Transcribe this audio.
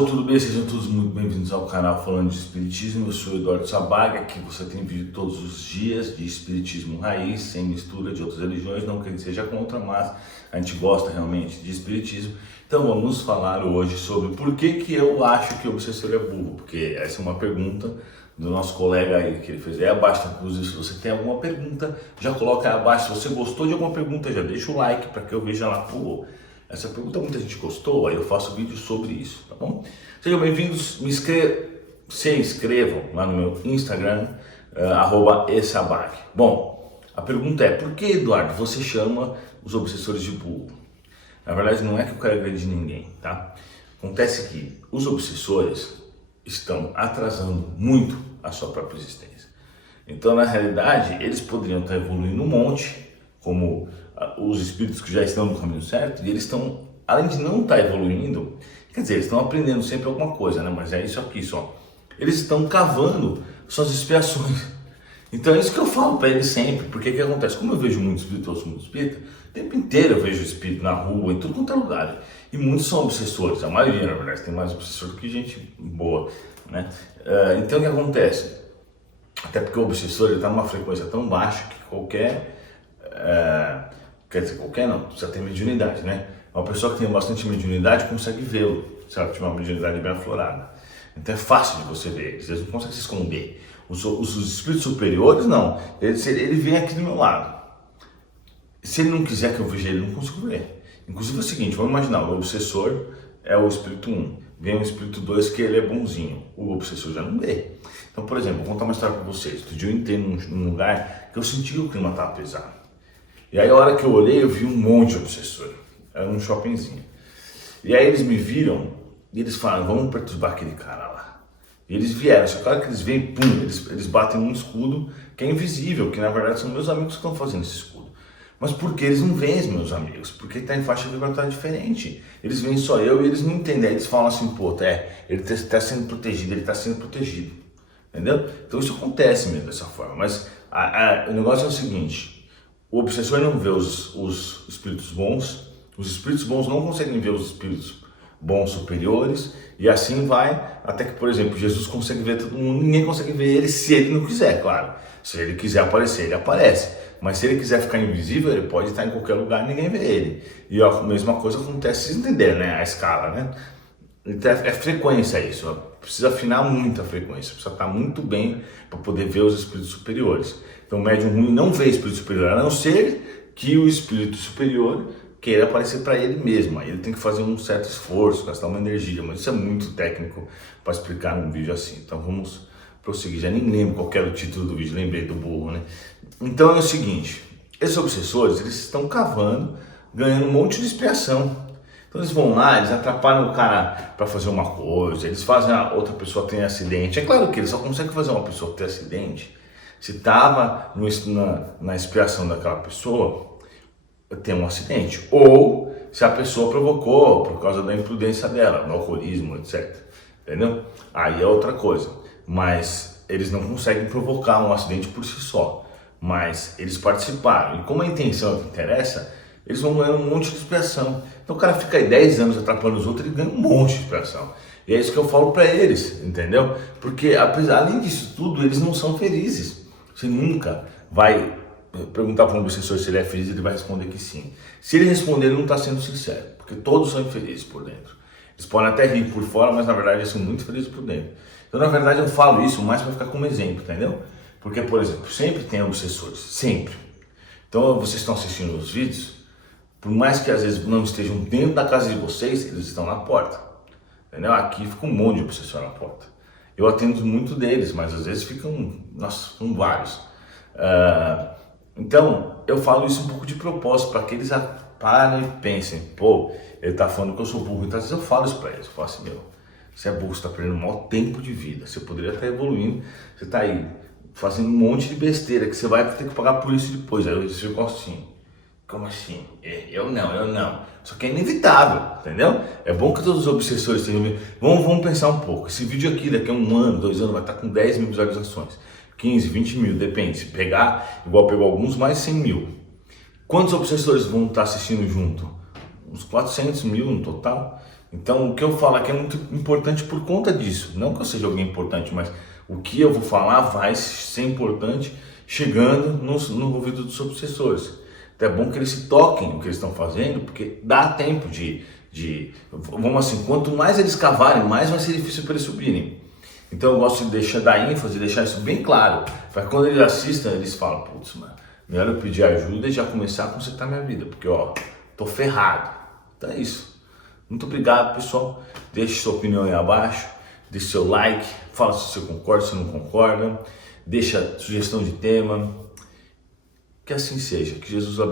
pessoal, tudo bem? Sejam todos muito bem-vindos ao canal Falando de Espiritismo. Eu sou Eduardo Sabaga, aqui você tem vídeo todos os dias de Espiritismo raiz, sem mistura de outras religiões, não que a gente seja contra, mas a gente gosta realmente de Espiritismo. Então vamos falar hoje sobre por que eu acho que o obsessor é burro, porque essa é uma pergunta do nosso colega aí que ele fez. Abaixo, inclusive, se você tem alguma pergunta, já coloca aí abaixo. Se você gostou de alguma pergunta, já deixa o like para que eu veja lá, pô, essa pergunta muita gente gostou, aí eu faço vídeo sobre isso, tá bom? Sejam bem-vindos, se inscrevam lá no meu Instagram, @esabag. Bom, a pergunta é, por que, Eduardo, você chama os obsessores de burro? Na verdade, não é que eu quero agredir ninguém, tá? Acontece que os obsessores estão atrasando muito a sua própria existência. Então, na realidade, eles poderiam estar evoluindo um monte, como os espíritos que já estão no caminho certo, e eles estão, além de não estar evoluindo, quer dizer, eles estão aprendendo sempre alguma coisa, né? Mas é isso aqui só. Eles estão cavando suas expiações. Então é isso que eu falo para eles sempre, porque o que acontece? Como eu vejo muito espírito, eu sou muito espírita, o tempo inteiro eu vejo espírito na rua, em tudo quanto é lugar. E muitos são obsessores, a maioria, na verdade, tem mais obsessor do que gente boa, né? Então o que acontece? Até porque o obsessor está numa frequência tão baixa que quer dizer, qualquer não, precisa ter mediunidade, né? Uma pessoa que tem bastante mediunidade consegue vê-lo, se ela tiver uma mediunidade bem aflorada. Então é fácil de você ver, eles não conseguem se esconder. Os espíritos superiores, não. Ele vem aqui do meu lado. Se ele não quiser que eu veja ele, eu não consigo ver. Inclusive é o seguinte, vamos imaginar, o obsessor é o espírito 1, vem o espírito 2 que ele é bonzinho, o obsessor já não vê. Então, por exemplo, vou contar uma história para vocês. Outro dia eu entrei num lugar que eu senti que o clima estava pesado. E aí a hora que eu olhei, eu vi um monte de obsessor. Era um shoppingzinho. E aí eles me viram e eles falaram, vamos perturbar aquele cara lá. E eles vieram, só que a hora que eles vêm, pum, eles batem num escudo que é invisível, que na verdade são meus amigos que estão fazendo esse escudo. Mas por que eles não veem os meus amigos? Porque está em faixa vibratória diferente. Eles veem só eu e eles não entendem. Aí eles falam assim, pô, ele está sendo protegido, ele está sendo protegido. Entendeu? Então isso acontece mesmo dessa forma. Mas o negócio é o seguinte, o obsessor não vê os espíritos bons, os espíritos bons não conseguem ver os espíritos bons superiores, e assim vai, até que, por exemplo, Jesus consegue ver todo mundo, ninguém consegue ver ele se ele não quiser, claro. Se ele quiser aparecer, ele aparece. Mas se ele quiser ficar invisível, ele pode estar em qualquer lugar e ninguém vê ele. E a mesma coisa acontece, vocês entenderam, né? A escala, né? Então é frequência isso, precisa afinar muito a frequência, precisa estar muito bem para poder ver os espíritos superiores. Então o médium ruim não vê espírito superior, a não ser que o espírito superior queira aparecer para ele mesmo. Aí ele tem que fazer um certo esforço, gastar uma energia, mas isso é muito técnico para explicar num vídeo assim. Então vamos prosseguir, já nem lembro qual era o título do vídeo, lembrei do burro, né? Então é o seguinte, esses obsessores, eles estão cavando, ganhando um monte de expiação. Então eles vão lá, eles atrapalham o cara para fazer uma coisa, eles fazem a outra pessoa ter acidente. É claro que eles só conseguem fazer uma pessoa ter acidente se estava na expiação daquela pessoa ter um acidente, ou se a pessoa provocou por causa da imprudência dela, do alcoolismo, etc. Entendeu? Aí é outra coisa, mas eles não conseguem provocar um acidente por si só, mas eles participaram, e como a intenção é que interessa, eles vão ganhando um monte de expiação. Então o cara fica aí 10 anos atrapalhando os outros, ele ganha um monte de expiação. E é isso que eu falo pra eles, entendeu? Porque além disso tudo, eles não são felizes. Você nunca vai perguntar para um obsessor se ele é feliz, ele vai responder que sim. Se ele responder, ele não está sendo sincero, porque todos são infelizes por dentro. Eles podem até rir por fora, mas na verdade eles são muito felizes por dentro. Então na verdade eu falo isso mais para ficar como exemplo, entendeu? Porque, por exemplo, sempre tem obsessores, sempre. Então vocês estão assistindo os vídeos, por mais que às vezes não estejam dentro da casa de vocês, eles estão na porta. Entendeu? Aqui fica um monte de obsessor na porta. Eu atendo muito deles, mas às vezes ficam, nossa, são vários. Então, eu falo isso um pouco de propósito, para que eles parem e pensem, pô, ele tá falando que eu sou burro. Então às vezes eu falo isso para eles, eu falo assim, meu, você é burro, você tá perdendo um maior tempo de vida, você poderia estar evoluindo, você tá aí fazendo um monte de besteira, que você vai ter que pagar por isso depois. Aí eles ficam assim, como assim? Eu não. Só que é inevitável, entendeu? É bom que todos os obsessores tenham... Vamos pensar um pouco. Esse vídeo aqui, daqui a 1 ano, 2 anos, vai estar com 10 mil visualizações. 15, 20 mil, depende. Se pegar, igual pegou alguns, mais 100 mil. Quantos obsessores vão estar assistindo junto? Uns 400 mil no total. Então o que eu falo aqui é muito importante por conta disso. Não que eu seja alguém importante, mas o que eu vou falar vai ser importante chegando no ouvido dos obsessores. Então é bom que eles se toquem no que eles estão fazendo, porque dá tempo vamos assim, quanto mais eles cavarem, mais vai ser difícil para eles subirem. Então eu gosto de dar ênfase, deixar isso bem claro, para que quando eles assistam, eles falam, putz, mano, melhor eu pedir ajuda e já começar a consertar minha vida, porque ó, tô ferrado. Então é isso. Muito obrigado, pessoal. Deixe sua opinião aí abaixo, deixe seu like, fala se você concorda, se não concorda, deixa sugestão de tema. Que assim seja, que Jesus abençoe.